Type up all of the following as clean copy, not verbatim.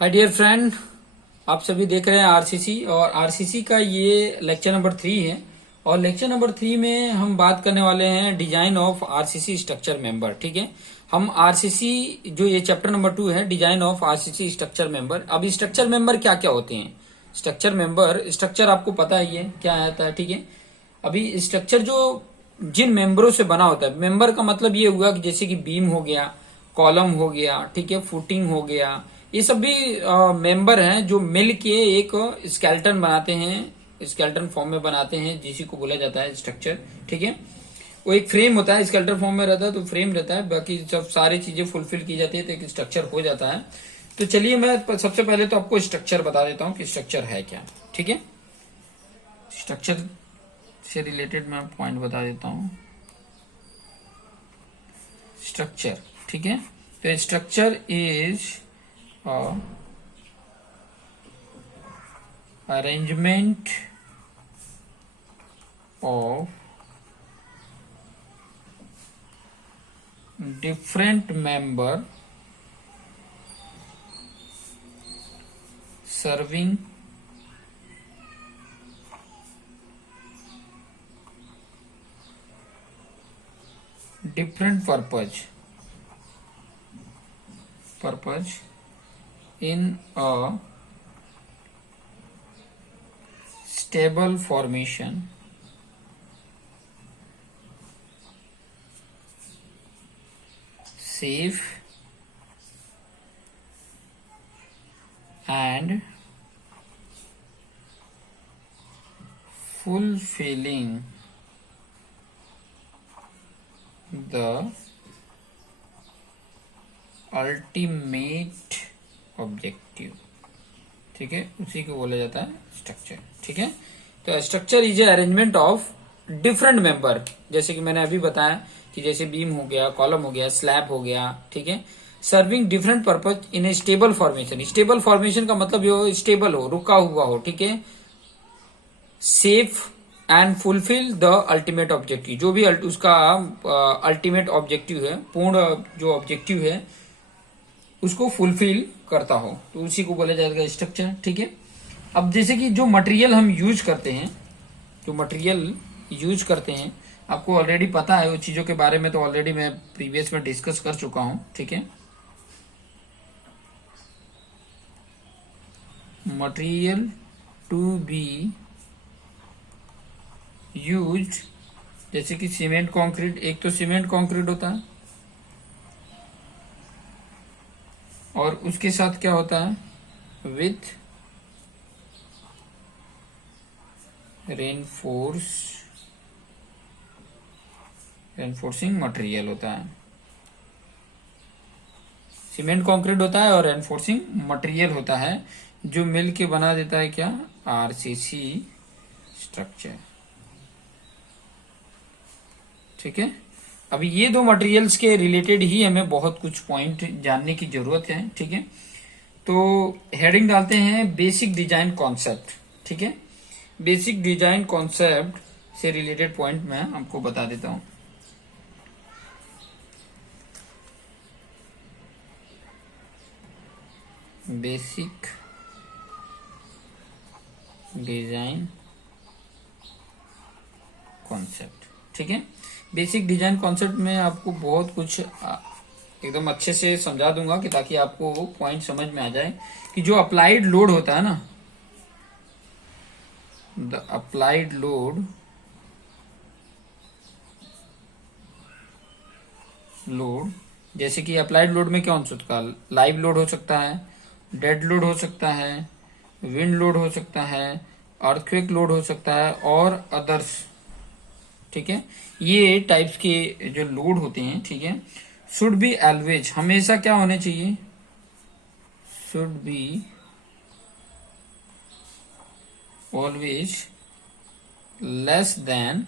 Hi dear friend, आप सभी देख रहे हैं आरसीसी। और आरसीसी का ये लेक्चर नंबर 3 है। और लेक्चर नंबर 3 में हम बात करने वाले हैं design of RCC structure member. ठीक है, हम आरसीसी जो ये चैप्टर नंबर 2 है, design of RCC structure member. अब स्ट्रक्चर मेंबर क्या क्या होते हैं? स्ट्रक्चर मेंबर, स्ट्रक्चर आपको पता ही है क्या आता है। ठीक है, अभी स्ट्रक्चर जो जिन मेंबरों से बना होता है, मेंबर का मतलब ये हुआ कि जैसे कि बीम हो गया, कॉलम हो गया, ठीक है, फुटिंग हो गया, ये सब भी मेंबर हैं जो मिल के एक स्केलेटन बनाते हैं, स्केलेटन फॉर्म में बनाते हैं, जिसी को बोला जाता है स्ट्रक्चर। ठीक है, वो एक फ्रेम होता है, स्केलेटन फॉर्म में रहता है तो फ्रेम रहता है, बाकी जब सारी चीजें फुलफिल की जाती है तो एक स्ट्रक्चर हो जाता है। तो चलिए मैं सबसे पहले तो आपको स्ट्रक्चर बता देता हूँ कि स्ट्रक्चर है क्या। ठीक है, स्ट्रक्चर से रिलेटेड मैं पॉइंट बता देता हूँ। स्ट्रक्चर, ठीक है, तो structure is arrangement of different member serving different purpose in a stable formation safe and fulfilling the ultimate objective। ठीक है, उसी को बोला जाता है स्ट्रक्चर। ठीक है, तो structure is a arrangement of different member, जैसे कि मैंने अभी बताया कि जैसे बीम हो गया, कॉलम हो गया, स्लैब हो गया। ठीक है, serving different purpose in A stable formation. Stable formation का मतलब जो स्टेबल हो, रुका हुआ हो। ठीक है, safe and fulfil the ultimate objective, जो भी उसका अल्टीमेट ऑब्जेक्टिव है, पूर्ण जो ऑब्जेक्टिव है उसको फुलफिल करता हो, तो उसी को बोला जाएगा स्ट्रक्चर। ठीक है, अब जैसे कि जो मटेरियल हम यूज करते हैं, जो मटेरियल यूज करते हैं, आपको ऑलरेडी पता है, वो चीजों के बारे में तो ऑलरेडी मैं प्रीवियस में डिस्कस कर चुका हूं। ठीक है, मटेरियल टू बी यूज, जैसे कि सीमेंट कंक्रीट, एक तो सीमेंट कंक्रीट होता है और उसके साथ क्या होता है, विथ रेनफोर्सिंग मटेरियल होता है। सीमेंट कंक्रीट होता है और रेनफोर्सिंग मटेरियल होता है, जो मिल के बना देता है क्या, आरसीसी स्ट्रक्चर। ठीक है, अभी ये दो मटेरियल्स के रिलेटेड ही हमें बहुत कुछ पॉइंट जानने की जरूरत है। ठीक है, तो हेडिंग डालते हैं बेसिक डिजाइन कॉन्सेप्ट। ठीक है, बेसिक डिजाइन कॉन्सेप्ट से रिलेटेड पॉइंट मैं आपको बता देता हूं। Basic design concept. ठीक है, बेसिक डिजाइन कॉन्सेप्ट में आपको बहुत कुछ एकदम अच्छे से समझा दूंगा कि ताकि आपको पॉइंट समझ में आ जाए कि जो अप्लाइड लोड होता है ना, द अप्लाइड लोड, जैसे कि अप्लाइड लोड में क्या हो सकता है, लाइव लोड हो सकता है, डेड लोड हो सकता है, विंड लोड हो सकता है, अर्थक्वेक लोड हो सकता है और अदर्स। ठीक है, ये टाइप्स के जो लोड होते हैं, ठीक है, शुड बी ऑलवेज, हमेशा क्या होने चाहिए, should be always less than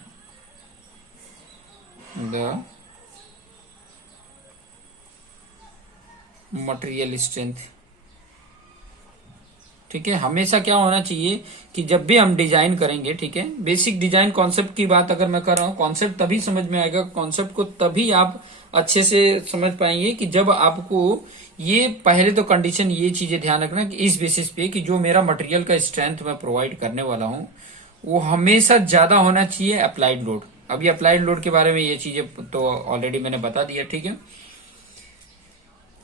the material strength. ठीक है। हमेशा क्या होना चाहिए कि जब भी हम डिजाइन करेंगे, ठीक है, बेसिक डिजाइन कॉन्सेप्ट की बात अगर मैं कर रहा हूँ, कॉन्सेप्ट तभी समझ में आएगा, कॉन्सेप्ट को तभी आप अच्छे से समझ पाएंगे कि जब आपको ये पहले तो कंडीशन ये चीजें ध्यान रखना कि इस बेसिस पे कि जो मेरा मटेरियल का स्ट्रेंथ मैं प्रोवाइड करने वाला हूँ वो हमेशा ज्यादा होना चाहिए अप्लाइड लोड। अभी अप्लाइड लोड के बारे में ये चीजें तो ऑलरेडी मैंने बता दिया, ठीक है।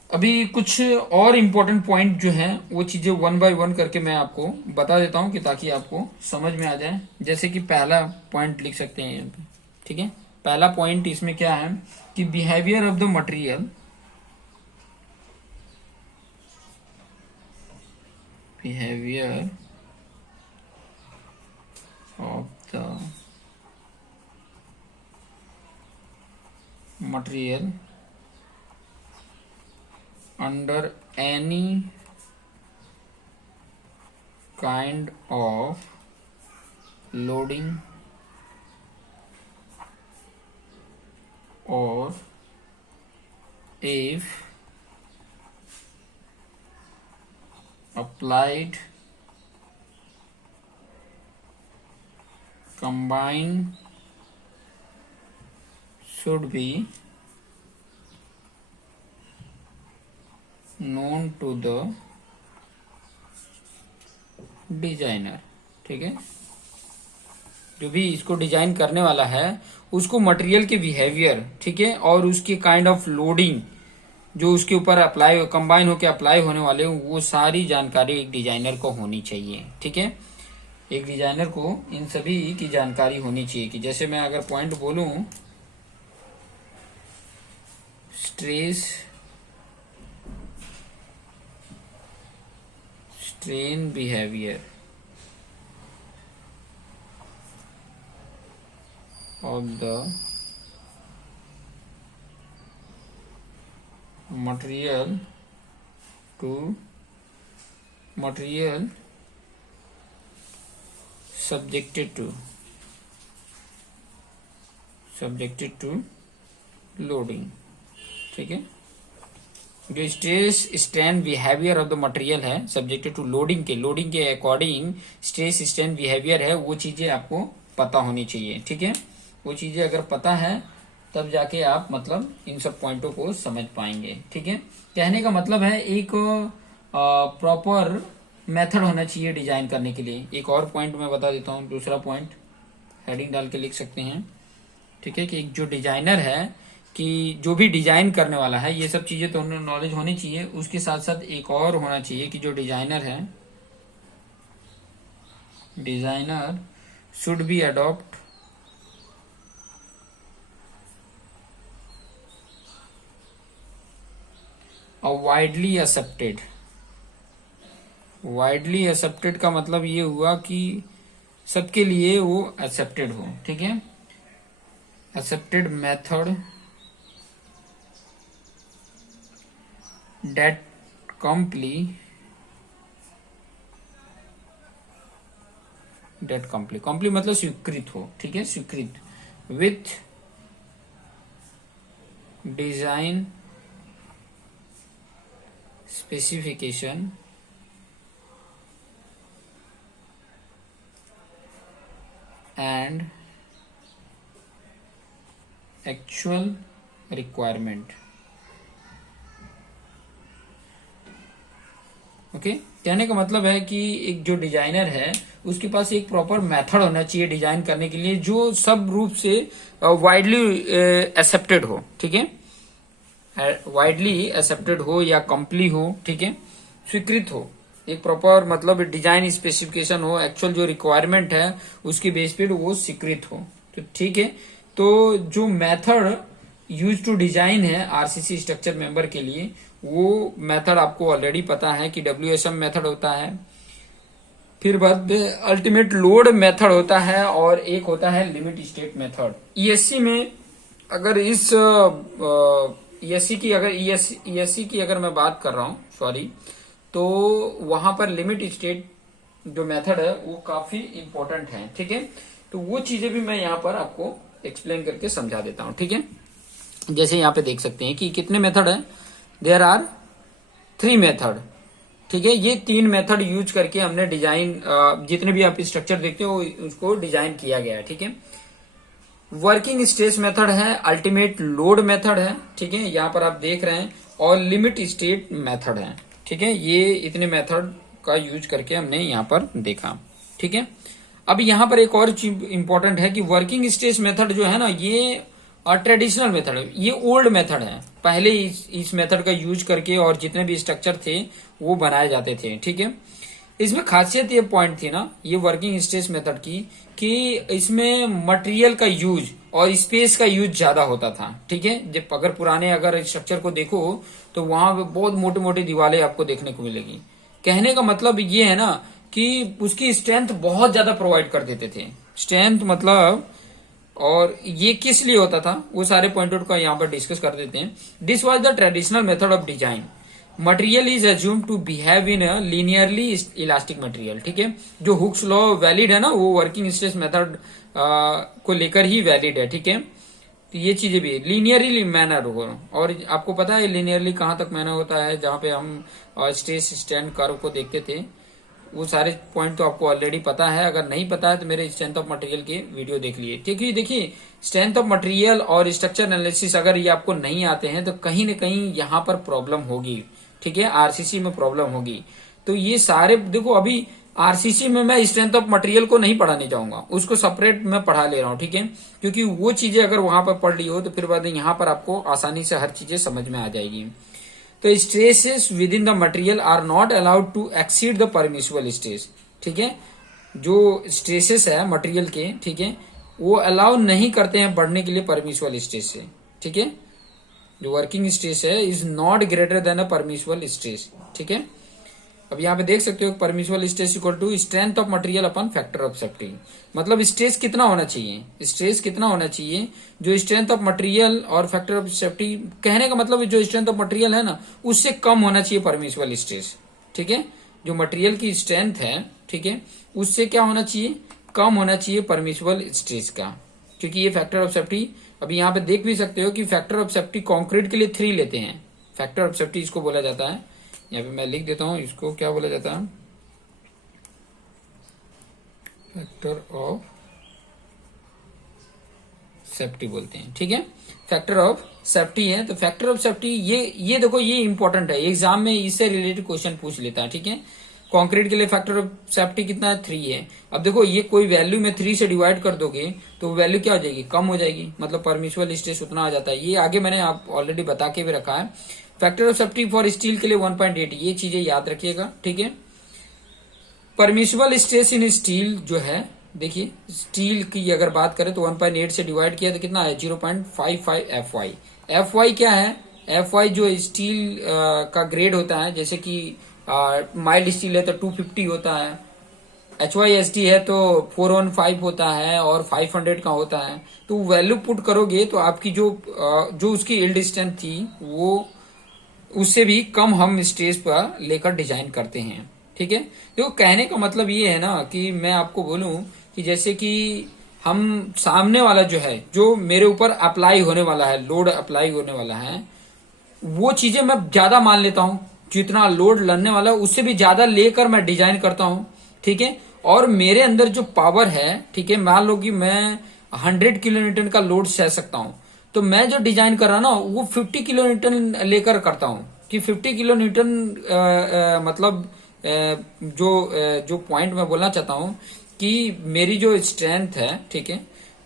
अभी कुछ और इम्पोर्टेंट पॉइंट जो है वो चीजें वन बाय वन करके मैं आपको बता देता हूं कि ताकि आपको समझ में आ जाए। जैसे कि पहला पॉइंट लिख सकते हैं यहाँ पे, ठीक है। पहला पॉइंट इसमें क्या है कि behaviour of the material, behaviour of the material under any kind of loading or if applied combine should be known to the designer, ठीक है। जो भी इसको डिजाइन करने वाला है उसको मटेरियल के बिहेवियर, ठीक है, और उसके काइंड ऑफ लोडिंग जो उसके ऊपर अप्लाई कंबाइन होकर अप्लाई होने वाले वो सारी जानकारी एक डिजाइनर को होनी चाहिए, ठीक है। एक डिजाइनर को इन सभी की जानकारी होनी चाहिए कि जैसे मैं अगर पॉइंट बोलूं stress strain behavior of the material to material subjected to loading, ठीक है। जो stress strain behaviour of the material है सब्जेक्टेड टू लोडिंग के अकॉर्डिंग स्ट्रेस स्ट्रेन बिहेवियर है, वो चीजें आपको पता होनी चाहिए, ठीक है। वो चीजें अगर पता है तब जाके आप मतलब इन सब पॉइंटों को समझ पाएंगे, ठीक है। कहने का मतलब है एक प्रॉपर मेथड होना चाहिए डिजाइन करने के लिए। एक और पॉइंट मैं बता देता हूँ, दूसरा पॉइंट हेडिंग डाल के लिख सकते हैं, ठीक है, कि एक जो डिजाइनर है कि जो भी डिजाइन करने वाला है ये सब चीजें तो नॉलेज होनी चाहिए, उसके साथ साथ एक और होना चाहिए कि जो डिजाइनर है, designer should be adopt a widely accepted का मतलब ये हुआ कि सबके लिए वो एक्सेप्टेड हो, ठीक है। एक्सेप्टेड मेथड that comply मतलब स्वीकृत हो, ठीक है, स्वीकृत with design specification and actual requirement, okay. कहने का मतलब है कि एक जो डिजाइनर है उसके पास एक प्रॉपर मेथड होना चाहिए डिजाइन करने के लिए जो सब रूप से वाइडली एक्सेप्टेड हो, ठीक है, वाइडली एक्सेप्टेड हो या कंपली हो, ठीक है, स्वीकृत हो। एक प्रॉपर मतलब डिजाइन स्पेसिफिकेशन हो, एक्चुअल जो रिक्वायरमेंट है उसके बेस पे वो स्वीकृत हो, तो ठीक है। तो जो मेथड यूज टू डिजाइन है आरसीसी स्ट्रक्चर मेंबर के लिए वो मेथड आपको ऑलरेडी पता है कि WSM मेथड होता है, फिर बाद अल्टीमेट लोड मेथड होता है और एक होता है लिमिट स्टेट मेथड। ESC में अगर इस ESC की अगर मैं बात कर रहा हूं, सॉरी, तो वहां पर लिमिट स्टेट जो मेथड है वो काफी इंपॉर्टेंट है, ठीक है। तो वो चीजें भी मैं यहाँ पर आपको एक्सप्लेन करके समझा देता हूँ, ठीक है। जैसे यहाँ पे देख सकते हैं कि कितने मेथड है, देयर आर 3 मेथड, ठीक है, ये 3 मेथड यूज करके हमने डिजाइन, जितने भी आप स्ट्रक्चर देखते हो उसको डिजाइन किया गया है। ठीक है, वर्किंग स्ट्रेस मेथड है, अल्टीमेट लोड मेथड है, ठीक है, यहाँ पर आप देख रहे हैं, और लिमिट स्टेट मेथड है। ठीक है, ये इतने मेथड का यूज करके हमने यहाँ पर देखा। ठीक है, अब यहाँ पर एक और चीज इंपॉर्टेंट है कि वर्किंग स्ट्रेस मेथड जो है ना, ये ट्रेडिशनल मेथड है, ये ओल्ड मेथड है। पहले इस मेथड का यूज करके और जितने भी स्ट्रक्चर थे वो बनाए जाते थे। ठीक है, इसमें खासियत ये पॉइंट थी ना, ये वर्किंग स्ट्रेस मेथड की, कि इसमें मटेरियल का यूज और स्पेस का यूज ज्यादा होता था। ठीक है, जब अगर पुराने अगर स्ट्रक्चर को देखो तो वहां पे बहुत मोटी मोटी दीवारें आपको देखने को मिलेगी। कहने का मतलब ये है ना कि उसकी स्ट्रेंथ बहुत ज्यादा प्रोवाइड कर देते थे। स्ट्रेंथ मतलब, और ये किस लिए होता था वो सारे पॉइंट आउट का यहाँ पर डिस्कस कर देते हैं। This was the traditional method of design. Material is assumed to behave in a linearly elastic material. ठीक है, जो हुक्स लॉ वैलिड है ना, वो वर्किंग स्ट्रेस मेथड को लेकर ही वैलिड है। ठीक है, तो ये चीजें भी लीनियरली मैनर हो, और आपको पता है लीनियरली कहाँ तक मैनर होता है, जहां पे हम स्ट्रेस स्ट्रेन कर्व को देखते थे। वो सारे पॉइंट तो आपको ऑलरेडी पता है, अगर नहीं पता है तो मेरे स्ट्रेंथ ऑफ मटेरियल के वीडियो देख लिए। क्योंकि देखिए, स्ट्रेंथ ऑफ मटेरियल और स्ट्रक्चर एनालिसिस अगर ये आपको नहीं आते हैं तो कहीं न कहीं यहाँ पर प्रॉब्लम होगी। ठीक है, आरसीसी में प्रॉब्लम होगी। तो ये सारे देखो, अभी आरसीसी में मैं स्ट्रेंथ ऑफ मटेरियल को नहीं पढ़ाने जाऊंगा, उसको सेपरेट मैं पढ़ा ले रहा हूँ। ठीक है, क्योंकि वो चीजें अगर वहां पर पढ़ ली हो तो फिर बाद में यहाँ पर आपको आसानी से हर चीजें समझ में आ जाएगी। तो stresses within the material are not allowed to exceed the permissible stress. ठीक है, जो स्ट्रेसेस है मटेरियल के, ठीक है, वो अलाउ नहीं करते हैं बढ़ने के लिए परमिसिबल स्ट्रेस से। ठीक है, जो वर्किंग स्ट्रेस है is not greater than a permissible stress. ठीक है, अब यहाँ पे देख सकते हो permissible stress equal to strength of material upon factor of safety. मतलब स्ट्रेस कितना होना चाहिए, स्ट्रेस कितना होना चाहिए, जो स्ट्रेंथ ऑफ मटेरियल और फैक्टर ऑफ सेफ्टी, कहने का मतलब जो स्ट्रेंथ ऑफ मटेरियल है ना, उससे कम होना चाहिए परमिसिबल स्ट्रेस। ठीक है, जो मटेरियल की स्ट्रेंथ है, ठीक है, उससे क्या होना चाहिए, कम होना चाहिए परमिसिबल स्ट्रेस का, क्योंकि ये फैक्टर ऑफ सेफ्टी, अभी यहाँ पे देख भी सकते हो कि फैक्टर ऑफ सेफ्टी कॉन्क्रीट के लिए 3 लेते हैं। फैक्टर ऑफ सेफ्टी इसको बोला जाता है, यहाँ पे मैं लिख देता हूं, इसको क्या बोला जाता है, फैक्टर ऑफ सेफ्टी बोलते हैं। ठीक है, फैक्टर ऑफ सेफ्टी है। तो फैक्टर ऑफ सेफ्टी ये देखो, ये इंपॉर्टेंट है, एग्जाम में इससे रिलेटेड क्वेश्चन पूछ लेता है। ठीक है, कंक्रीट के लिए फैक्टर ऑफ सेफ्टी कितना है, 3 है। अब देखो, ये कोई वैल्यू में 3 से डिवाइड कर दोगे तो वैल्यू क्या हो जाएगी, कम हो जाएगी, मतलब परमिसिबल स्ट्रेस उतना आ जाता है। ये आगे मैंने आप ऑलरेडी बता के भी रखा है। Factor of safety for steel के लिए 1.8, ये चीजें याद रखिएगा। ठीक है, परमिसिबल स्ट्रेस इन स्टील जो है, देखिए स्टील की अगर बात करें तो 1.8 से डिवाइड किया तो कितना है, 0.55 FY। FY क्या है, FY जो स्टील का ग्रेड होता है, जैसे कि माइल्ड स्टील है तो 250 होता है, HYSD है तो 415 होता है, और 500 का होता है। तो वैल्यू पुट करोगे तो आपकी जो उसकी यील्ड स्ट्रेंथ थी वो उससे भी कम हम स्टेज पर लेकर डिजाइन करते हैं। ठीक है, देखो कहने का मतलब ये है ना कि मैं आपको बोलूं कि जैसे कि हम सामने वाला जो है, जो मेरे ऊपर अप्लाई होने वाला है, लोड अप्लाई होने वाला है, वो चीजें मैं ज्यादा मान लेता हूं, जितना लोड लगने वाला है उससे भी ज्यादा लेकर मैं डिजाइन करता हूं। ठीक है, और मेरे अंदर जो पावर है, ठीक है, मान लो कि मैं 100 किलो न्यूटन का लोड सह सकता हूं, तो मैं जो डिजाइन कर रहा ना वो 50 किलो न्यूटन लेकर करता हूं, कि 50 किलो न्यूटन मतलब जो पॉइंट मैं बोलना चाहता हूं कि मेरी जो स्ट्रेंथ है, ठीक है,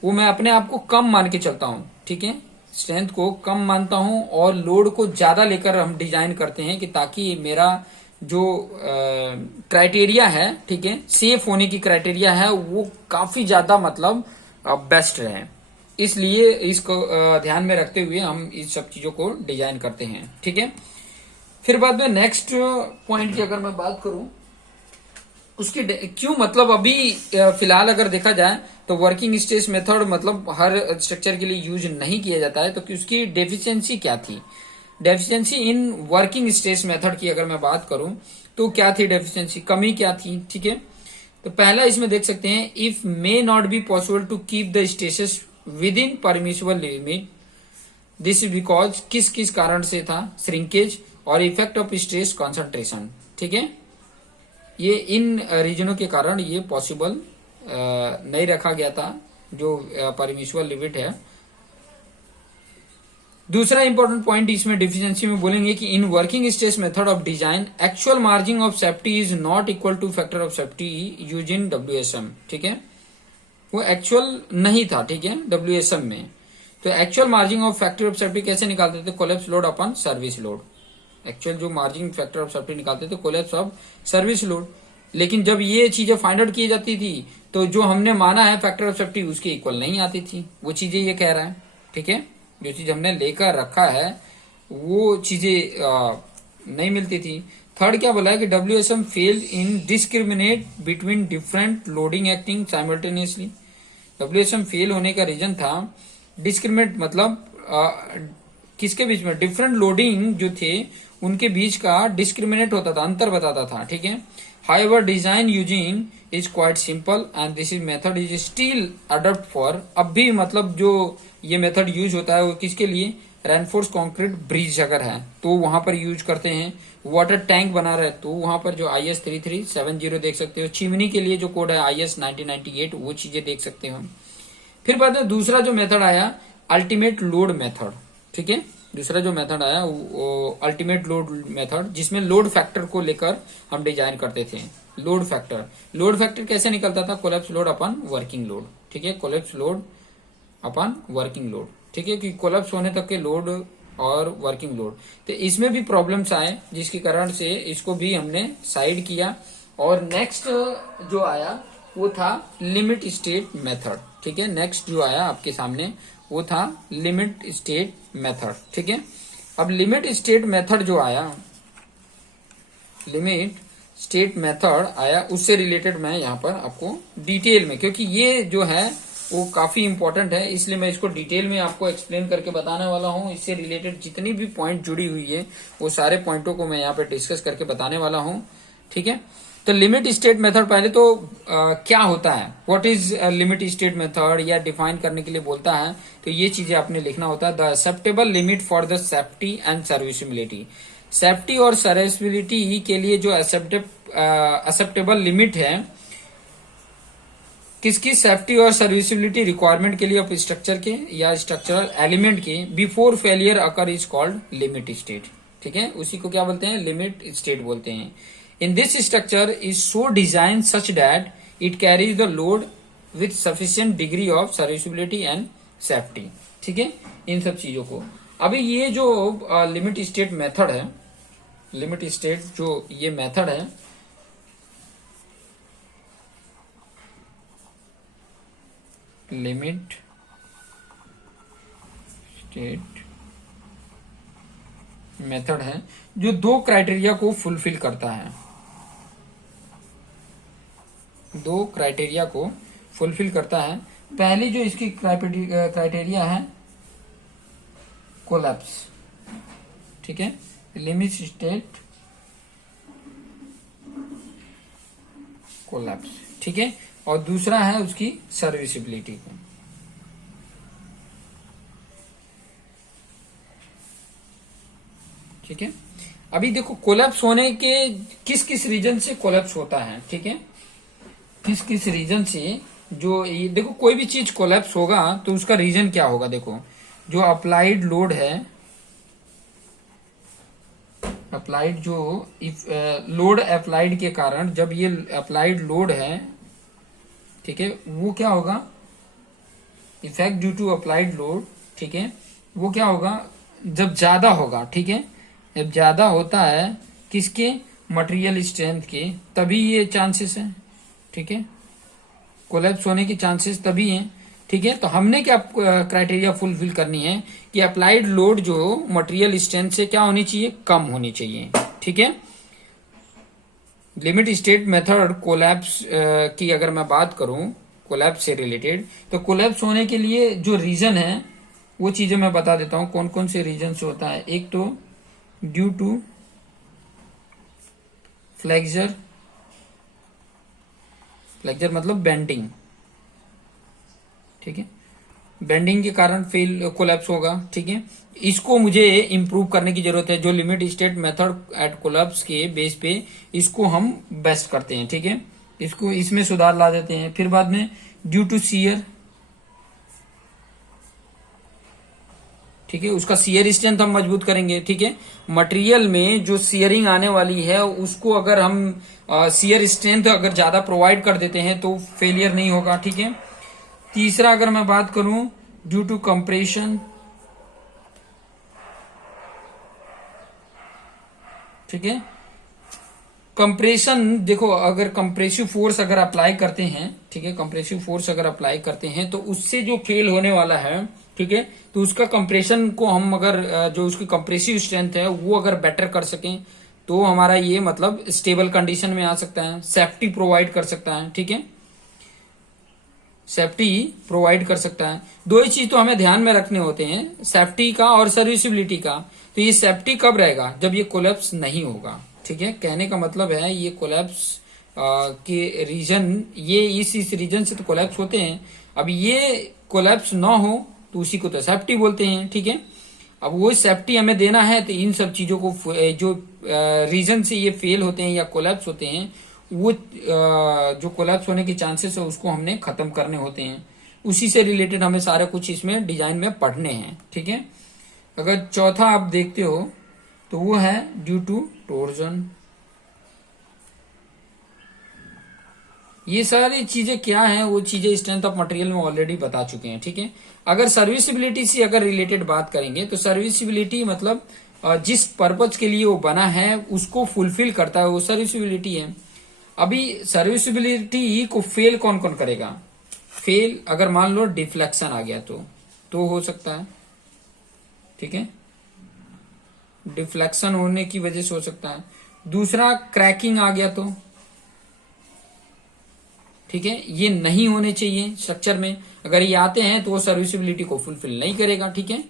वो मैं अपने आप को कम मान के चलता हूं। ठीक है, स्ट्रेंथ को कम मानता हूं और लोड को ज्यादा लेकर हम डिजाइन करते हैं, कि ताकि मेरा जो क्राइटेरिया है, ठीक है, सेफ होने की क्राइटेरिया है, वो काफी ज्यादा मतलब बेस्ट रहे। इसलिए इसको ध्यान में रखते हुए हम इस सब चीजों को डिजाइन करते हैं। ठीक है, फिर बाद में नेक्स्ट पॉइंट की अगर मैं बात करूं, उसकी क्यों, मतलब अभी फिलहाल अगर देखा जाए तो वर्किंग स्ट्रेस मेथड मतलब हर स्ट्रक्चर के लिए यूज नहीं किया जाता है, तो उसकी डेफिशिएंसी क्या थी, deficiency in working stress method की अगर मैं बात करूं तो क्या थी डेफिशिएंसी, कमी क्या थी। ठीक है, तो पहला इसमें देख सकते हैं, if may not be possible to keep the stresses within permissible limit, this is because किस किस कारण से था, श्रिंकेज और इफेक्ट ऑफ स्ट्रेस कॉन्सेंट्रेशन। ठीक है। ये इन रीजनों के कारण ये पॉसिबल नहीं रखा गया था, जो परमिसिबल लिमिट है। दूसरा इंपॉर्टेंट पॉइंट इसमें डिफिशिएंसी में बोलेंगे कि in working stress method of design actual margin of safety is not equal to factor of safety use in WSM, ठीक है। वो एक्चुअल नहीं था, ठीक है, डब्ल्यूएसएम में। तो actual margin of factor of safety कैसे निकालते थे? Collapse load upon service load. Actual जो मार्जिन फैक्टर ऑफ सेफ्टी निकालते थे कोलैप्स ऑफ सर्विस लोड। लेकिन जब ये चीजें फाइंड आउट की जाती थी तो जो हमने माना है फैक्टर ऑफ सेफ्टी उसके इक्वल नहीं आती थी। वो चीजें ये कह रहा है, ठीक है। जो चीज हमने लेकर रखा है वो चीजें नहीं मिलती थी। थर्ड क्या बोला है कि WSM fail in discriminate between different loading acting simultaneously. WSM fail होने का रीजन था डिस्क्रिमिनेट, मतलब किसके बीच में? डिफरेंट लोडिंग जो थे उनके बीच का डिस्क्रिमिनेट होता था, अंतर बताता था, ठीक है। However design using is quite simple and this is method is still adopt for. अब भी मतलब जो ये मेथड यूज होता है वो किसके लिए? रेनफोर्स कंक्रीट ब्रिज अगर है तो वहां पर यूज करते हैं। वाटर टैंक बना रहे तो वहां पर जो IS 3370 देख सकते हो। चिमनी के लिए जो कोड है IS 1998 वो चीजें देख सकते हो। फिर बाद में दूसरा जो मेथड आया अल्टीमेट लोड मेथड, ठीक है। दूसरा जो मेथड आया वो अल्टीमेट लोड मेथड, जिसमें लोड फैक्टर को लेकर हम डिजाइन करते थे। लोड फैक्टर कैसे निकलता था? कोलैप्स लोड अपन वर्किंग लोड, ठीक है। कोलैप्स लोड अपन वर्किंग लोड, ठीक है, कि कोलैप्स होने तक के लोड और वर्किंग लोड। तो इसमें भी प्रॉब्लम्स आए जिसके कारण से इसको भी हमने साइड किया। और नेक्स्ट जो आया वो था लिमिट स्टेट मेथड, ठीक है। नेक्स्ट जो आया आपके सामने वो था लिमिट स्टेट मेथड, ठीक है। अब लिमिट स्टेट मेथड जो आया, लिमिट स्टेट मेथड आया, उससे रिलेटेड मैं यहाँ पर आपको डिटेल में, क्योंकि ये जो है वो काफी इंपॉर्टेंट है, इसलिए मैं इसको डिटेल में आपको एक्सप्लेन करके बताने वाला हूँ। इससे रिलेटेड जितनी भी पॉइंट जुड़ी हुई है वो सारे पॉइंटों को मैं यहाँ पे डिस्कस करके बताने वाला हूँ, ठीक है। तो लिमिट स्टेट मेथड पहले तो क्या होता है? What is limit state method, या डिफाइन करने के लिए बोलता है तो ये चीजें आपने लिखना होता है। The acceptable limit for the safety and serviceability. Safety और सर्विसिबिलिटी के लिए जो एक्सेप्टेबल लिमिट है, किसकी? सेफ्टी और सर्विसिबिलिटी रिक्वायरमेंट के लिए ऑफ स्ट्रक्चर के या स्ट्रक्चरल एलिमेंट के before failure occur is called limit state, ठीक है। उसी को क्या बोलते हैं? लिमिट स्टेट बोलते हैं। In this structure is so design such that it carries the load with sufficient degree of serviceability and safety, ठीक है। इन सब चीजों को अभी ये जो लिमिट स्टेट मेथड है, लिमिट स्टेट जो ये मेथड है, लिमिट स्टेट मेथड है जो दो क्राइटेरिया को फुलफिल करता है। दो क्राइटेरिया को फुलफिल करता है। पहली जो इसकी क्राइटेरिया है कोलैप्स, ठीक है, लिमिट स्टेट कोलैप्स, ठीक है। और दूसरा है उसकी सर्विसिबिलिटी को, ठीक है। अभी देखो कोलैप्स होने के किस किस रीजन से कोलैप्स होता है, ठीक है। किस किस रीजन से जो ये देखो कोई भी चीज कोलैप्स होगा तो उसका रीजन क्या होगा? देखो जो अप्लाइड लोड है, अप्लाइड जो लोड अप्लाइड के कारण, जब ये अप्लाइड लोड है, ठीक है, वो क्या होगा? Effect due to applied load, ठीक है, वो क्या होगा? जब ज्यादा होगा, ठीक है, जब ज्यादा होता है किसके? मटेरियल स्ट्रेंथ के, तभी ये चांसेस है, ठीक है, कोलैप्स होने की चांसेस तभी हैं, ठीक है। तो हमने क्या क्राइटेरिया फुलफिल करनी है कि अप्लाइड लोड जो मटेरियल स्ट्रेंथ से क्या होनी चाहिए? कम होनी चाहिए, ठीक है। लिमिट स्टेट मेथड कोलैप्स की अगर मैं बात करूं कोलैप्स से रिलेटेड, तो कोलैप्स होने के लिए जो रीजन है वो चीजें मैं बता देता हूं कौन कौन से रीजन से होता है। एक तो ड्यू टू फ्लेक्चर, फ्लेक्चर मतलब बेंडिंग, ठीक है, बेंडिंग के कारण फेल कोलैप्स होगा, ठीक है। इसको मुझे इंप्रूव करने की जरूरत है, जो limit state method at collapse के बेस पे इसको हम बेस्ट करते हैं, ठीक है। इसको इसमें सुधार ला देते हैं। फिर बाद में ड्यू टू शियर, ठीक है, उसका शियर स्ट्रेंथ हम मजबूत करेंगे, ठीक है। मटेरियल में जो शियरिंग आने वाली है उसको अगर हम शियर स्ट्रेंथ अगर ज्यादा प्रोवाइड कर देते हैं तो फेलियर नहीं होगा, ठीक है। तीसरा अगर मैं बात करूं ड्यू टू कंप्रेशन, ठीक है। कंप्रेशन देखो, अगर कंप्रेसिव फोर्स अगर अप्लाई करते हैं, ठीक है, कंप्रेसिव फोर्स अगर अप्लाई करते हैं तो उससे जो फेल होने वाला है, ठीक है, तो उसका कंप्रेशन को हम अगर जो उसकी कंप्रेसिव स्ट्रेंथ है वो अगर बेटर कर सकें तो हमारा ये मतलब स्टेबल कंडीशन में आ सकता है, सेफ्टी प्रोवाइड कर सकता है, ठीक है, सेफ्टी प्रोवाइड कर सकता है। दो ही चीज तो हमें ध्यान में रखने होते हैं, सेफ्टी का और सर्विसिबिलिटी का। तो ये सेफ्टी कब रहेगा? जब ये कोलैप्स नहीं होगा, ठीक है। कहने का मतलब है ये कोलैप्स के रीजन, ये इस रीजन से तो कोलैप्स होते हैं। अब ये कोलैप्स ना हो तो उसी को तो सेफ्टी बोलते हैं, ठीक है। अब वो सेफ्टी हमें देना है तो इन सब चीजों को जो रीजन से ये फेल होते हैं या कोलैप्स होते हैं, वो जो कोलैप्स होने के चांसेस है उसको हमने खत्म करने होते हैं। उसी से रिलेटेड हमें सारा कुछ इसमें डिजाइन में पढ़ने हैं, ठीक है। अगर चौथा आप देखते हो तो वो है ड्यू टू टोर्जन। ये सारी चीजें क्या हैं, वो चीजें स्ट्रेंथ ऑफ मटेरियल में ऑलरेडी बता चुके हैं, ठीक है। अगर सर्विसिबिलिटी से अगर रिलेटेड बात करेंगे तो सर्विसिबिलिटी मतलब जिस पर्पज के लिए वो बना है उसको फुलफिल करता है, वो सर्विसिबिलिटी है। अभी सर्विसिबिलिटी को फेल कौन कौन करेगा? फेल अगर मान लो डिफ्लेक्शन आ गया तो हो सकता है, ठीक है, डिफ्लेक्शन होने की वजह से हो सकता है। दूसरा क्रैकिंग आ गया तो, ठीक है, ये नहीं होने चाहिए स्ट्रक्चर में। अगर ये आते हैं तो वो सर्विसिबिलिटी को फुलफिल नहीं करेगा, ठीक है।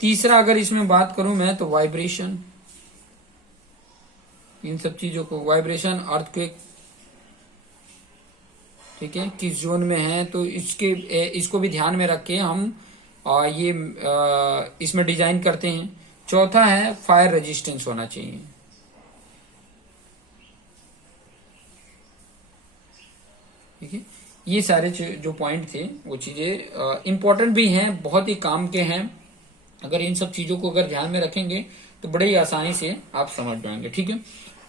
तीसरा अगर इसमें बात करूं मैं तो वाइब्रेशन, इन सब चीजों को, वाइब्रेशन, अर्थक्वेक, ठीक है, किस जोन में है तो इसको भी ध्यान में रख के हम ये इसमें डिजाइन करते हैं। चौथा है फायर रेजिस्टेंस होना चाहिए, ठीक है। ये सारे जो पॉइंट थे वो चीजें इंपॉर्टेंट भी हैं, बहुत ही काम के हैं। अगर इन सब चीजों को अगर ध्यान में रखेंगे तो बड़े ही आसानी से आप समझ पाएंगे, ठीक है।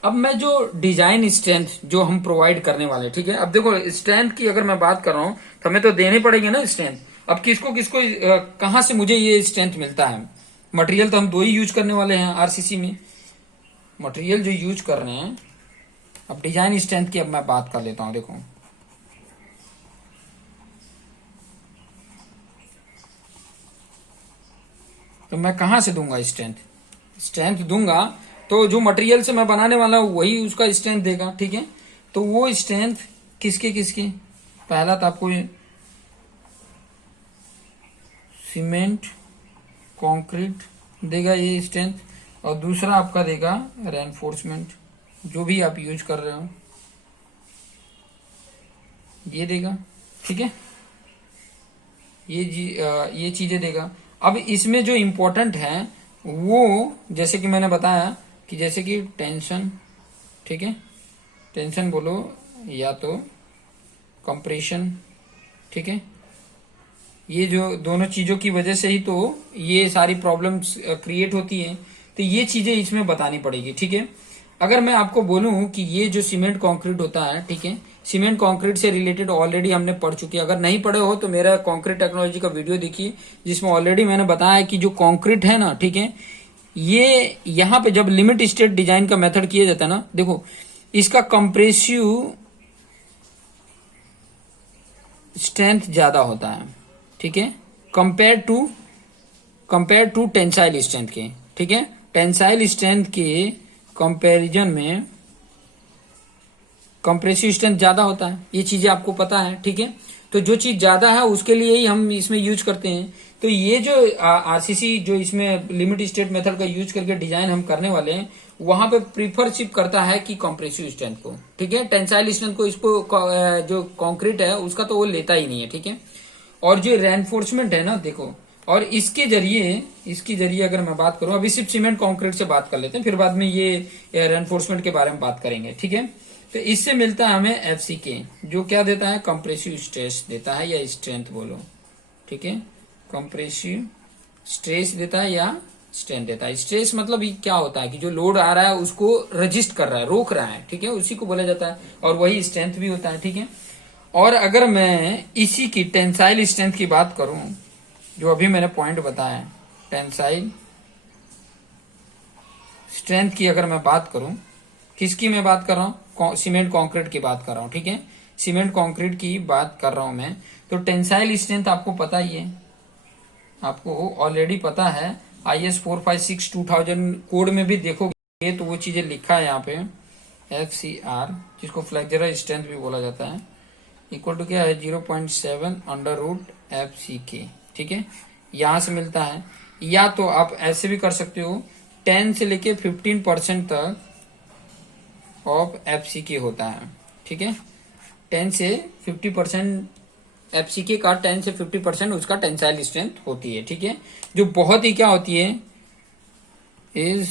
अब मैं जो डिजाइन स्ट्रेंथ जो हम प्रोवाइड करने वाले, ठीक है, अब देखो स्ट्रेंथ की अगर मैं बात कर रहा हूं तो हमें तो देने पड़ेंगे ना स्ट्रेंथ। अब किसको किसको कहां से मुझे ये स्ट्रेंथ मिलता है? मटेरियल तो हम दो ही यूज करने वाले हैं आरसीसी में, मटेरियल जो यूज कर रहे हैं। अब डिजाइन स्ट्रेंथ की अब मैं बात कर लेता हूं। देखो तो मैं कहां से दूंगा स्ट्रेंथ? स्ट्रेंथ दूंगा तो जो मटेरियल से मैं बनाने वाला हूं वही उसका स्ट्रेंथ देगा, ठीक है। तो वो स्ट्रेंथ किसके किसके? पहला तो आपको सीमेंट कंक्रीट देगा ये स्ट्रेंथ, और दूसरा आपका देगा रेनफोर्समेंट, जो भी आप यूज कर रहे हो ये देगा, ठीक है। ये चीजें देगा। अब इसमें जो इम्पोर्टेंट है वो जैसे कि मैंने बताया कि जैसे कि टेंशन, ठीक है, टेंशन बोलो या तो कंप्रेशन, ठीक है, ये जो दोनों चीजों की वजह से ही तो ये सारी प्रॉब्लम्स क्रिएट होती है। तो ये चीजें इसमें बतानी पड़ेगी, ठीक है। अगर मैं आपको बोलूं कि ये जो सीमेंट कंक्रीट होता है, ठीक है, सीमेंट कंक्रीट से रिलेटेड ऑलरेडी हमने पढ़ चुके हैं। अगर नहीं पढ़े हो तो मेरा कंक्रीट टेक्नोलॉजी का वीडियो देखिए जिसमें ऑलरेडी मैंने बताया कि जो कंक्रीट है ना, ठीक है, ये यहाँ पे जब लिमिट स्टेट डिजाइन का मेथड किया जाता है ना, देखो इसका कंप्रेसिव स्ट्रेंथ ज्यादा होता है, ठीक है, कंपेयर टू टेंसाइल स्ट्रेंथ के, ठीक है। टेंसाइल स्ट्रेंथ के कंपैरिजन में कंप्रेसिव स्ट्रेंथ ज्यादा होता है, ये चीजें आपको पता है, ठीक है। तो जो चीज ज्यादा है उसके लिए ही हम इसमें यूज करते हैं। तो ये जो आरसीसी जो इसमें लिमिट स्टेट मेथड का यूज करके डिजाइन हम करने वाले हैं, वहां पे प्रीफरशिप करता है कि कंप्रेसिव स्ट्रेंथ को, ठीक है। टेंसाइल स्ट्रेंथ को इसको जो कंक्रीट है उसका तो वो लेता ही नहीं है, ठीक है। और जो रेनफोर्समेंट है ना देखो, और इसके जरिए अगर मैं बात करूं, अभी सिर्फ सीमेंट कंक्रीट से बात कर लेते हैं, फिर बाद में ये रेनफोर्समेंट के बारे में बात करेंगे, ठीक है। तो इससे मिलता है हमें एफसीके, जो क्या देता है, कंप्रेसिव स्ट्रेस देता है या स्ट्रेंथ बोलो, ठीक है। कंप्रेसिव स्ट्रेस देता है या स्ट्रेंथ देता है। स्ट्रेस मतलब क्या होता है कि जो लोड आ रहा है उसको रजिस्ट कर रहा है, रोक रहा है, ठीक है, उसी को बोला जाता है, और वही स्ट्रेंथ भी होता है, ठीक है। और अगर मैं इसी की टेंसाइल स्ट्रेंथ की बात करूं, जो अभी मैंने पॉइंट बताया, टेंसाइल स्ट्रेंथ की अगर मैं बात करूं, किसकी मैं बात कर रहा हूं, सीमेंट कंक्रीट की बात कर रहा हूं, ठीक है, सीमेंट कंक्रीट की बात कर रहा हूं मैं। तो टेंसाइल स्ट्रेंथ आपको पता ही है, आपको ऑलरेडी पता है, IS 456 2000 कोड में भी देखोगे तो वो चीजें लिखा है यहाँ पे, FCR, जिसको फ्लेक्चरल स्ट्रेंथ भी बोला जाता है, इक्वल टू क्या है, 0.7 अंडर रूट FCK, ठीक है, यहां से मिलता है। या तो आप ऐसे भी कर सकते हो, 10 से लेके 15% तक ऑफ FCK होता है, ठीक है, 10 से 50% FCK का 10 से 50% उसका टेंसाइल स्ट्रेंथ होती है, ठीक है, जो बहुत ही क्या होती है, इज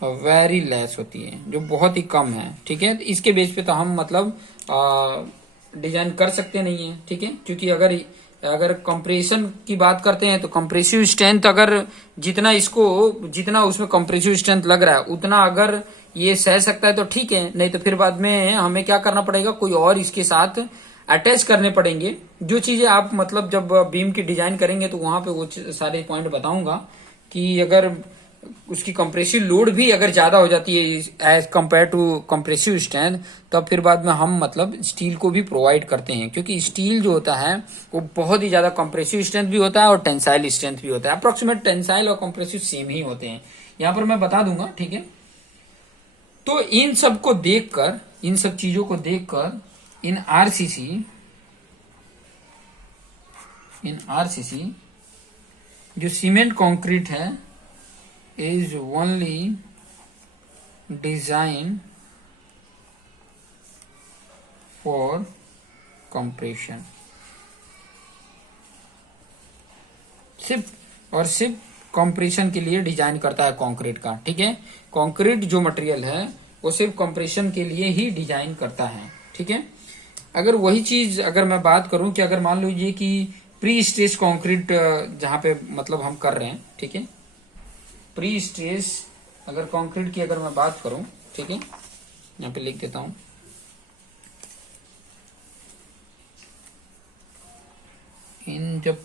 वेरी लेस होती है, जो बहुत ही कम है, ठीक है। इसके बेस पे तो हम मतलब डिजाइन कर सकते नहीं है, ठीक है, क्योंकि अगर कंप्रेशन की बात करते हैं तो कंप्रेसिव स्ट्रेंथ अगर जितना उसमें कंप्रेसिव स्ट्रेंथ लग रहा है उतना अगर ये सह सकता है तो ठीक है, नहीं तो फिर बाद में हमें क्या करना पड़ेगा, कोई और इसके साथ अटैच करने पड़ेंगे, जो चीजें आप मतलब जब बीम की डिजाइन करेंगे तो वहां पे वो सारे पॉइंट बताऊंगा कि अगर उसकी कंप्रेसिव लोड भी अगर ज्यादा हो जाती है as compare to compressive strength, तब फिर बाद में हम मतलब स्टील को भी प्रोवाइड करते हैं, क्योंकि स्टील जो होता है वो बहुत ही ज्यादा कंप्रेसिव स्ट्रेंथ भी होता है और टेंसाइल स्ट्रेंथ भी होता है, अप्रोक्सीमेट टेंसाइल और कंप्रेसिव सेम ही होते हैं, यहाँ पर मैं बता दूंगा, ठीक है। तो इन सब को देखकर, इन सब चीजों को देखकर इन आरसीसी जो सीमेंट कंक्रीट है is only designed for compression, सिर्फ और सिर्फ कंप्रेशन के लिए डिजाइन करता है कंक्रीट का, ठीक है। कंक्रीट जो मटेरियल है वो सिर्फ कंप्रेशन के लिए ही डिजाइन करता है, ठीक है। अगर वही चीज अगर मैं बात करूं कि अगर मान लीजिए कि प्री स्ट्रेस कंक्रीट जहां पे मतलब हम कर रहे हैं, ठीक है, प्री स्ट्रेस अगर कंक्रीट की अगर मैं बात करूं, ठीक है, यहाँ पे लिख देता हूं, इन जब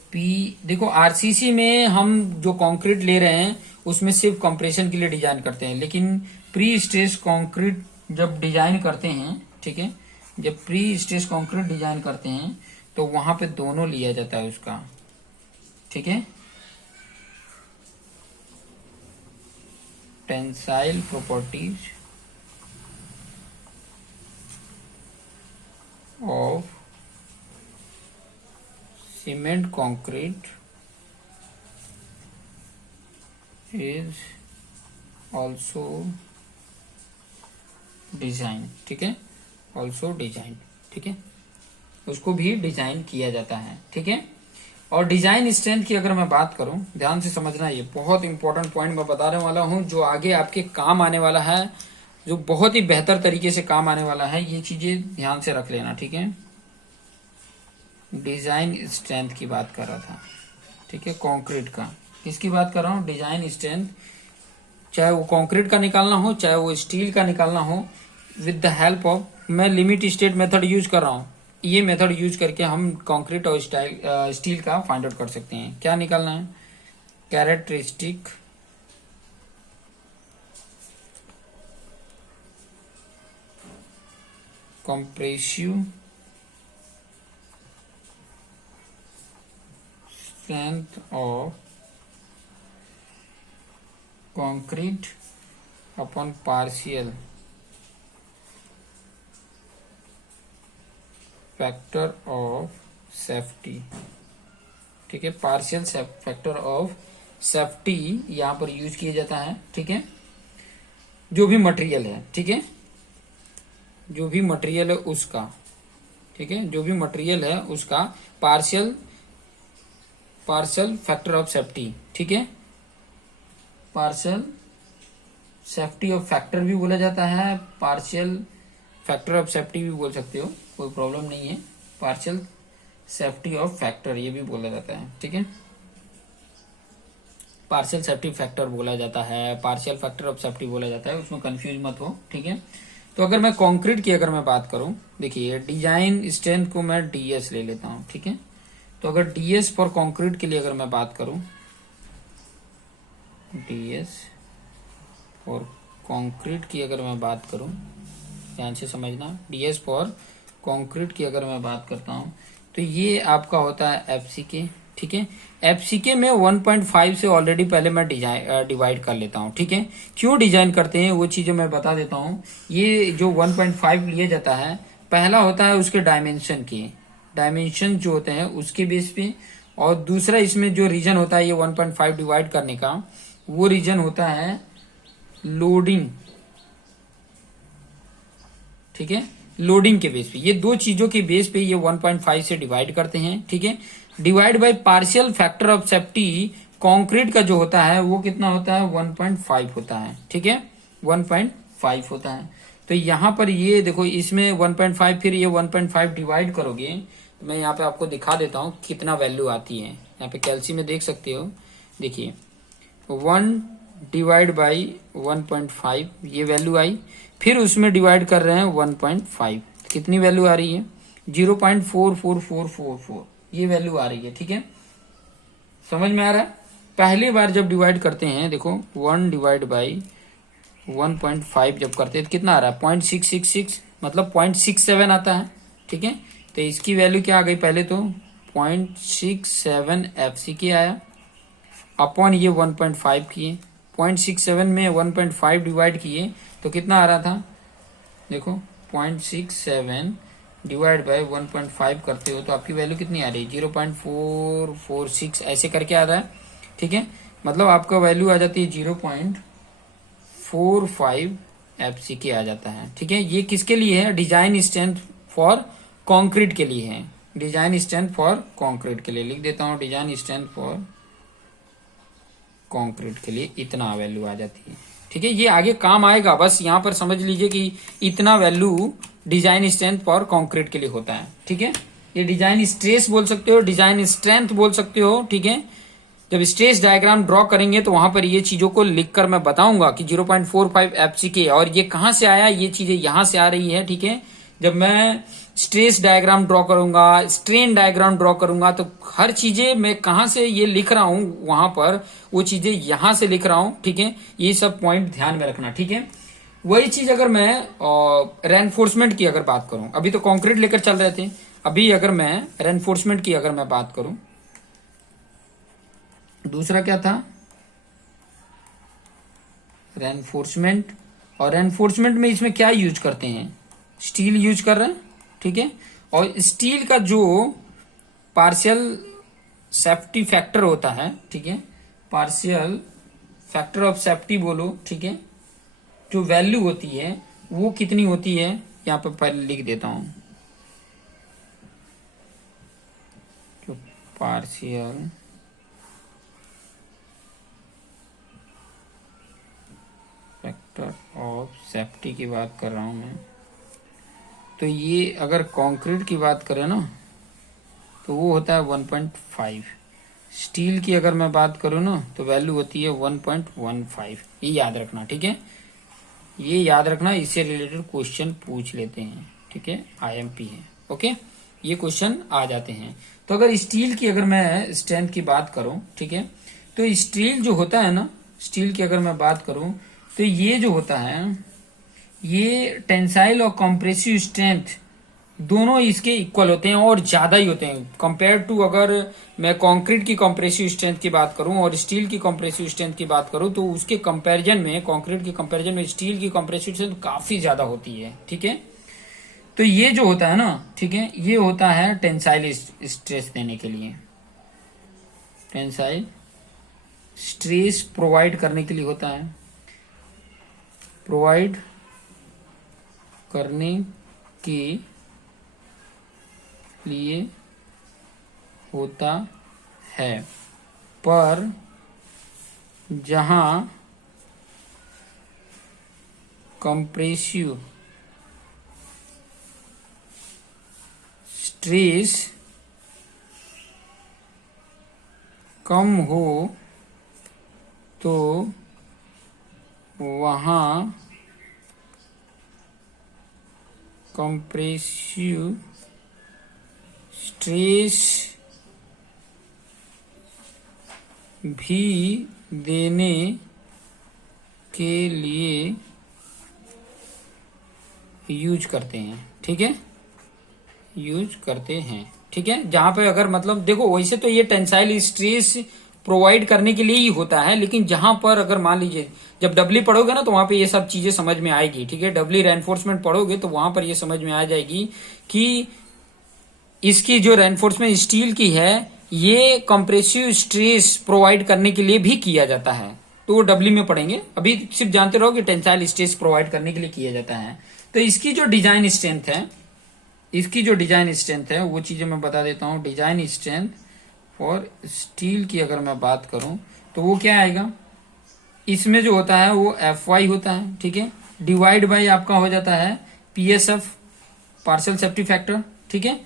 देखो आरसीसी में हम जो कंक्रीट ले रहे हैं उसमें सिर्फ कंप्रेशन के लिए डिजाइन करते हैं, लेकिन प्री स्ट्रेस कंक्रीट जब डिजाइन करते हैं, ठीक है, जब प्री स्ट्रेस कंक्रीट डिजाइन करते हैं तो वहां पे दोनों लिया जाता है उसका, ठीक है, tensile properties of cement concrete is also design, ठीक है, ऑल्सो डिजाइन, ठीक है, उसको भी डिजाइन किया जाता है, ठीक है। और डिजाइन स्ट्रेंथ की अगर मैं बात करूं, ध्यान से समझना, ये बहुत इंपॉर्टेंट पॉइंट मैं बताने वाला हूं जो आगे आपके काम आने वाला है, जो बहुत ही बेहतर तरीके से काम आने वाला है, ये चीजें ध्यान से रख लेना, ठीक है। डिजाइन स्ट्रेंथ की बात कर रहा था, ठीक है, कंक्रीट का, किसकी बात कर रहा हूं, डिजाइन स्ट्रेंथ, चाहे वो कंक्रीट का निकालना हो चाहे वो स्टील का निकालना हो, विद द हेल्प ऑफ मैं लिमिट स्टेट मेथड यूज कर रहा हूं, ये मेथड यूज करके हम कंक्रीट और स्टील का फाइंड आउट कर सकते हैं। क्या निकालना है, characteristic compressive strength of concrete upon partial factor of safety, ठीक है, पार्शियल फैक्टर ऑफ सेफ्टी यहां पर यूज किया जाता है, ठीक है। जो भी मटेरियल है, ठीक है, जो भी मटेरियल है उसका, ठीक है, जो भी मटेरियल है उसका partial partial factor of safety, ठीक है, पार्शियल सेफ्टी ऑफ फैक्टर भी बोला जाता है, पार्शियल फैक्टर ऑफ सेफ्टी भी बोल सकते हो, कोई प्रॉब्लम नहीं है। पार्शियल सेफ्टी ऑफ फैक्टर ये भी बोला जाता है, ठीक है, पार्शियल सेफ्टी फैक्टर बोला जाता है, पार्शियल फैक्टर ऑफ सेफ्टी बोला जाता है, उसमें कंफ्यूज मत हो, ठीक है। तो अगर मैं कंक्रीट की अगर मैं बात करूं, देखिए डिजाइन स्ट्रेंथ को मैं डीएस ले लेता हूं, ठीक है। तो अगर डीएस फॉर कंक्रीट के लिए अगर मैं बात करूं, डीएस फॉर कंक्रीट की अगर मैं बात करूं, ध्यान से समझना, डीएस फॉर कंक्रीट की अगर मैं बात करता हूं तो ये आपका होता है एफसीके, ठीक है। एफसीके में 1.5 से ऑलरेडी पहले मैं डिवाइड कर लेता हूं, ठीक है। क्यों डिजाइन करते हैं वो चीजें मैं बता देता हूं। ये जो 1.5 लिया जाता है, पहला होता है उसके डायमेंशन की, डायमेंशन जो होते हैं उसके बेस पे, और दूसरा इसमें जो रीजन होता है ये 1.5 डिवाइड करने का, वो रीजन होता है लोडिंग, ठीक है, लोडिंग के बेस पे। ये दो चीजों के बेस पे ये 1.5 से डिवाइड करते हैं, ठीक है। Divide by partial factor of safety concrete का जो होता है वो कितना होता है, 1.5 होता है, ठीक है, 1.5 होता है। तो यहां पर ये देखो, इसमें 1.5 फिर ये 1.5 डिवाइड करोगे, तो मैं यहाँ पे आपको दिखा देता हूँ कितना वैल्यू आती है। यहाँ पे कैल्सी में देख सकते हो, देखिए 1 डिवाइड बाई 1.5 ये वैल्यू आई, फिर उसमें डिवाइड कर रहे हैं 1.5, कितनी वैल्यू आ रही है, 0.44444 ये वैल्यू आ रही है, ठीक है, समझ में आ रहा है। पहली बार जब डिवाइड करते हैं, देखो 1 डिवाइड बाई 1.5 जब करते हैं तो कितना आ रहा है, 0.666, मतलब 0.67 आता है, ठीक है। तो इसकी वैल्यू क्या आ गई, पहले तो 0.67 एफसीके आया, अपॉन ये 1.5 किए, 0.67 में 1.5 डिवाइड किए तो कितना आ रहा था, देखो 0.67 डिवाइड बाय 1.5 करते हो तो आपकी वैल्यू कितनी आ रही है, 0.446 ऐसे करके आ रहा है, ठीक है। मतलब आपका वैल्यू आ जाती है 0.45 एफसीके आ जाता है, ठीक है। ये किसके लिए है, डिजाइन स्ट्रेंथ फॉर कंक्रीट के लिए है, डिजाइन स्ट्रेंथ फॉर कंक्रीट के लिए लिख देता हूं, डिजाइन स्ट्रेंथ फॉर कंक्रीट के लिए इतना वैल्यू आ जाती है, ठीक है। ये आगे काम आएगा, बस यहाँ पर समझ लीजिए कि इतना value design strength for concrete के लिए होता है, ठीक है। ये डिजाइन स्ट्रेस बोल सकते हो, डिजाइन स्ट्रेंथ बोल सकते हो, ठीक है। जब स्ट्रेस डायग्राम ड्रॉ करेंगे तो वहां पर ये चीजों को लिखकर मैं बताऊंगा कि 0.45 एफसीके, और ये कहां से आया, ये चीजें यहां से आ रही है, ठीक है। जब मैं स्ट्रेस डायग्राम ड्रॉ करूंगा, स्ट्रेन डायग्राम ड्रॉ करूंगा, तो हर चीजें मैं कहां से ये लिख रहा हूं, वहां पर वो चीजें यहां से लिख रहा हूं, ठीक है। ये सब पॉइंट ध्यान में रखना, ठीक है। वही चीज अगर मैं रेनफोर्समेंट की अगर बात करूं, अभी तो कंक्रीट लेकर चल रहे थे, अभी अगर मैं रेनफोर्समेंट की अगर मैं बात करूं, दूसरा क्या था, रेनफोर्समेंट, और रेनफोर्समेंट में इसमें क्या यूज करते हैं, स्टील यूज कर रहे हैं, ठीक है। और स्टील का जो पार्शियल सेफ्टी फैक्टर होता है, ठीक है, पार्शियल फैक्टर ऑफ सेफ्टी बोलो, ठीक है, जो वैल्यू होती है वो कितनी होती है, यहां पर पहले लिख देता हूं, जो पार्शियल फैक्टर ऑफ सेफ्टी की बात कर रहा हूं मैं, तो ये अगर कंक्रीट की बात करें ना तो वो होता है 1.5, स्टील की अगर मैं बात करूं ना तो वैल्यू होती है 1.15, ये याद रखना, ठीक है, ये याद रखना, इससे रिलेटेड क्वेश्चन पूछ लेते हैं, ठीक है, आईएमपी है, ओके, ये क्वेश्चन आ जाते हैं। तो अगर स्टील की अगर मैं स्ट्रेंथ की बात करूं, ठीक है, तो स्टील जो होता है ना, स्टील की अगर मैं बात करूं तो ये जो होता है, ये टेंसाइल और कॉम्प्रेसिव स्ट्रेंथ दोनों इसके इक्वल होते हैं और ज्यादा ही होते हैं कंपेयर टू, अगर मैं कंक्रीट की कंप्रेसिव स्ट्रेंथ की बात करूं और स्टील की कंप्रेसिव स्ट्रेंथ की बात करूं, तो उसके कंपैरिजन में, कंक्रीट के कंपैरिजन में स्टील की कंप्रेसिव स्ट्रेंथ काफी ज्यादा होती है, ठीक है। तो ये जो होता है ना, ठीक है, ये होता है टेंसाइल स्ट्रेस देने के लिए, टेंसाइल स्ट्रेस प्रोवाइड करने के लिए होता है, प्रोवाइड करने के लिए होता है, पर जहां कंप्रेसिव स्ट्रेस कम हो तो वहां कंप्रेसिव स्ट्रेस भी देने के लिए यूज करते हैं। ठीक है, यूज करते हैं। ठीक है, जहां पे अगर मतलब देखो वैसे तो ये टेंसाइल स्ट्रेस प्रोवाइड करने के लिए ही होता है, लेकिन जहां पर अगर मान लीजिए जब डबली पढ़ोगे ना तो वहां पे ये सब चीजें समझ में आएगी। ठीक है, डबली रेनफोर्समेंट पढ़ोगे तो वहां पर ये समझ में आ जाएगी कि इसकी जो रेनफोर्समेंट स्टील की है ये कंप्रेसिव स्ट्रेस प्रोवाइड करने के लिए भी किया जाता है। तो वो डबली में पढ़ेंगे, अभी सिर्फ जानते रहो कि टेंसाइल स्ट्रेस प्रोवाइड करने के लिए किया जाता है। तो इसकी जो डिजाइन स्ट्रेंथ है वो चीजें मैं बता देता हूं। डिजाइन स्ट्रेंथ फॉर स्टील की अगर मैं बात करूं तो वो क्या आएगा, इसमें जो होता है वो Fy होता है। ठीक है, डिवाइड बाई आपका हो जाता है PSF, पार्शियल सेफ्टी फैक्टर। ठीक है,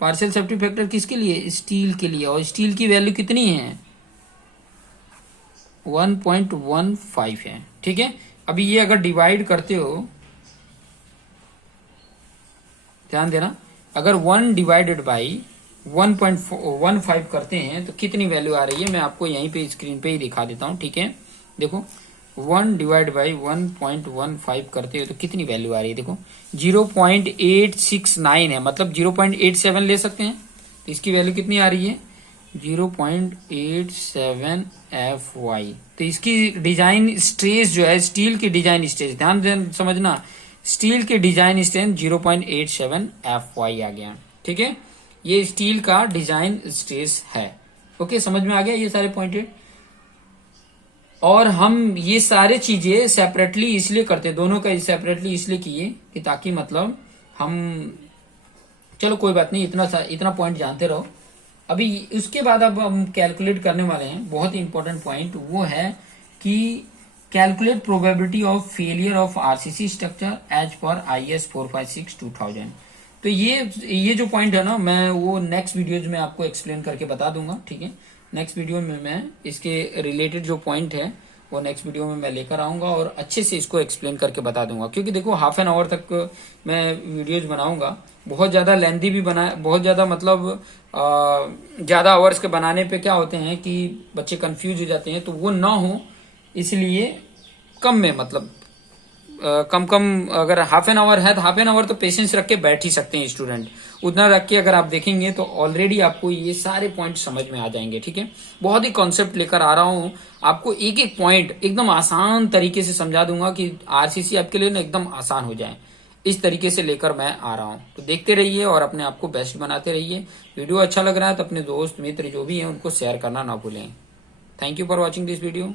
पार्शियल सेफ्टी फैक्टर किसके लिए, स्टील के लिए, और स्टील की वैल्यू कितनी है 1.15 है। ठीक है, अभी ये अगर डिवाइड करते हो, ध्यान देना, अगर 1 डिवाइडेड बाई 1.15 करते हैं तो कितनी वैल्यू आ रही है, मैं आपको यहीं पे स्क्रीन पे ही दिखा देता हूं। ठीक है, देखो 1 डिवाइड बाई 1.15 करते हो तो कितनी वैल्यू आ रही है, देखो 0.869 है, मतलब 0.87 ले सकते हैं। तो इसकी वैल्यू कितनी आ रही है 0.87 Fy। तो इसकी डिजाइन स्ट्रेस जो है, स्टील की डिजाइन स्ट्रेस, ध्यान समझना, स्टील की डिजाइन स्ट्रेंथ 0.87 Fy आ गया। ठीक है, ये स्टील का डिजाइन स्ट्रेस है। ओके, समझ में आ गया ये सारे पॉइंटेड। और हम ये सारे चीजें सेपरेटली इसलिए करते, दोनों का सेपरेटली इसलिए किए कि ताकि मतलब हम, चलो कोई बात नहीं, इतना पॉइंट जानते रहो। अभी उसके बाद अब हम कैलकुलेट करने वाले हैं बहुत ही इंपॉर्टेंट पॉइंट, वो है कि calculate probability of failure of RCC structure as per IS 456/2000। तो ये जो पॉइंट है ना, मैं वो नेक्स्ट वीडियोज में आपको एक्सप्लेन करके बता दूंगा। ठीक है, नेक्स्ट वीडियो में मैं इसके रिलेटेड जो पॉइंट है वो नेक्स्ट वीडियो में मैं लेकर आऊंगा और अच्छे से इसको एक्सप्लेन करके बता दूंगा। क्योंकि देखो हाफ एन आवर तक मैं वीडियोज बनाऊंगा, बहुत ज्यादा लेंथी भी बना, बहुत ज्यादा मतलब ज्यादा आवर्स के बनाने पे क्या होते हैं कि बच्चे कंफ्यूज हो जाते हैं, तो वो ना हो इसलिए कम में मतलब कम अगर हाफ एन आवर है तो हाफ एन आवर तो पेशेंस रख के बैठ ही सकते हैं स्टूडेंट, उतना रख के अगर आप देखेंगे तो ऑलरेडी आपको ये सारे पॉइंट समझ में आ जाएंगे। ठीक है, बहुत ही कॉन्सेप्ट लेकर आ रहा हूं, आपको एक एक पॉइंट एकदम आसान तरीके से समझा दूंगा कि आरसीसी आपके लिए ना एकदम आसान हो जाए, इस तरीके से लेकर मैं आ रहा हूं। तो देखते रहिए और अपने आप को बेस्ट बनाते रहिए। वीडियो अच्छा लग रहा है तो अपने दोस्त मित्र जो भी हैं उनको शेयर करना ना भूलें। Thank you for watching this video.